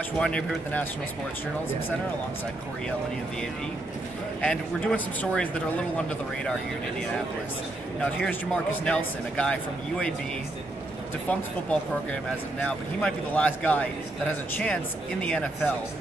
Josh Weinreb here with the National Sports Journalism Center alongside Corey Elliot of the AP. And we're doing some stories that are a little under the radar here in Indianapolis. Now here's Jameis Nelson, a guy from UAB, defunct football program as of now, but he might be the last guy that has a chance in the NFL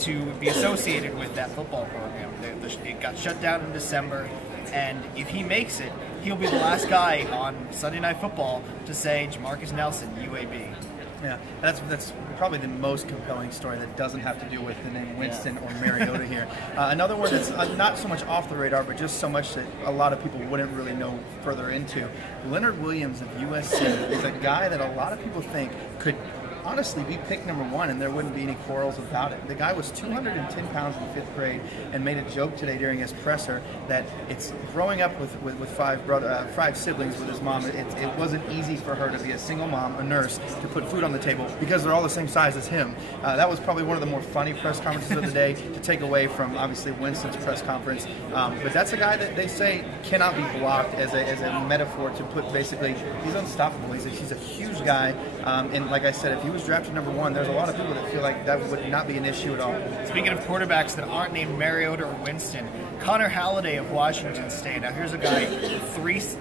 to be associated with that football program. It got shut down in December, and if he makes it, he'll be the last guy on Sunday Night Football to say Jameis Nelson, UAB. Yeah, that's probably the most compelling story that doesn't have to do with the name Winston or Mariota here. Another one that's not so much off the radar, but just so much that a lot of people wouldn't really know further into. Leonard Williams of USC is a guy that a lot of people think could honestly be pick number one, and there wouldn't be any quarrels about it. The guy was 210 pounds in 5th grade and made a joke today during his presser that it's growing up with five siblings with his mom. It wasn't easy for her to be a single mom, a nurse, to put food on the table because they're all the same size as him. That was probably one of the more funny press conferences of the day to take away from obviously Winston's press conference. But that's a guy that they say cannot be blocked as a metaphor to put basically he's unstoppable. He's a huge guy, and like I said, if he was drafted number one, there's a lot of people that feel like that would not be an issue at all. Speaking of quarterbacks that aren't named Mariota or Winston, Connor Halliday of Washington State. Now here's a guy,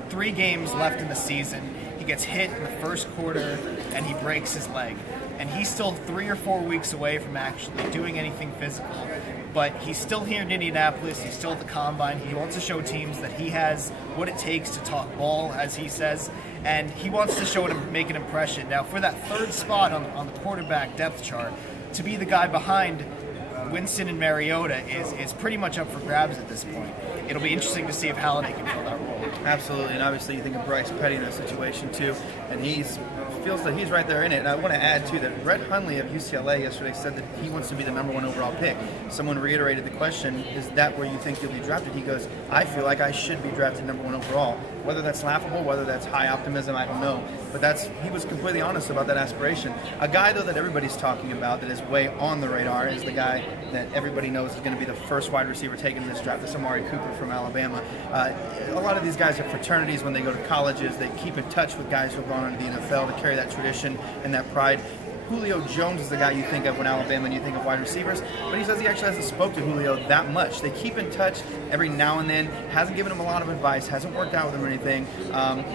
three games left in the season. He gets hit in the first quarter and he breaks his leg. And he's still 3 or 4 weeks away from actually doing anything physical. But he's still here in Indianapolis. He's still at the Combine. He wants to show teams that he has what it takes to talk ball, as he says. And he wants to show and make an impression. Now, for that third spot on the quarterback depth chart, to be the guy behind Winston and Mariota is pretty much up for grabs at this point. It'll be interesting to see if Halliday can fill that role. Absolutely, and obviously you think of Bryce Petty in that situation too, and feels like he's right there in it. And I want to add too that Brett Hundley of UCLA yesterday said that he wants to be the #1 overall pick. Someone reiterated the question, is that where you think you'll be drafted? He goes, I feel like I should be drafted #1 overall. Whether that's laughable, whether that's high optimism, I don't know. But he was completely honest about that aspiration. A guy though that everybody's talking about that is way on the radar is the guy that everybody knows is going to be the first wide receiver taken in this draft. That's Amari Cooper from Alabama. A lot of these guys have fraternities when they go to colleges. They keep in touch with guys who have gone into the NFL to carry that tradition and that pride. Julio Jones is the guy you think of when Alabama and you think of wide receivers, but he says he actually hasn't spoke to Julio that much. They keep in touch every now and then, hasn't given him a lot of advice, hasn't worked out with him or anything.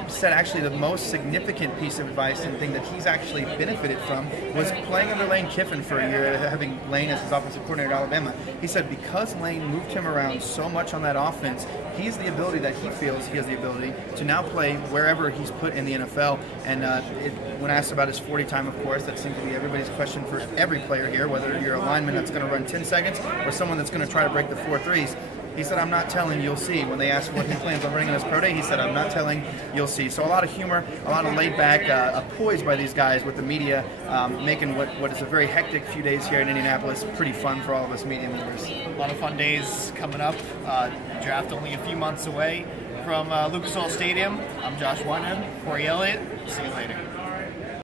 Said actually the most significant piece of advice and thing that he's actually benefited from was playing under Lane Kiffin for a year, having Lane as his offensive coordinator at Alabama. He said because Lane moved him around so much on that offense, he has the ability that he feels he has the ability to now play wherever he's put in the NFL. And when asked about his 40 time, of course, that seems to be everybody's question for every player here, whether you're a lineman that's going to run 10 seconds or someone that's going to try to break the 4 threes. He said, I'm not telling, you'll see. When they asked what he plans on running on his pro day, he said, I'm not telling, you'll see. So a lot of humor, a lot of laid back, a poise by these guys with the media, making what is a very hectic few days here in Indianapolis pretty fun for all of us media members. A lot of fun days coming up. Draft only a few months away from Lucas Oil Stadium. I'm Josh Weinreb, Corey Elliot. See you later.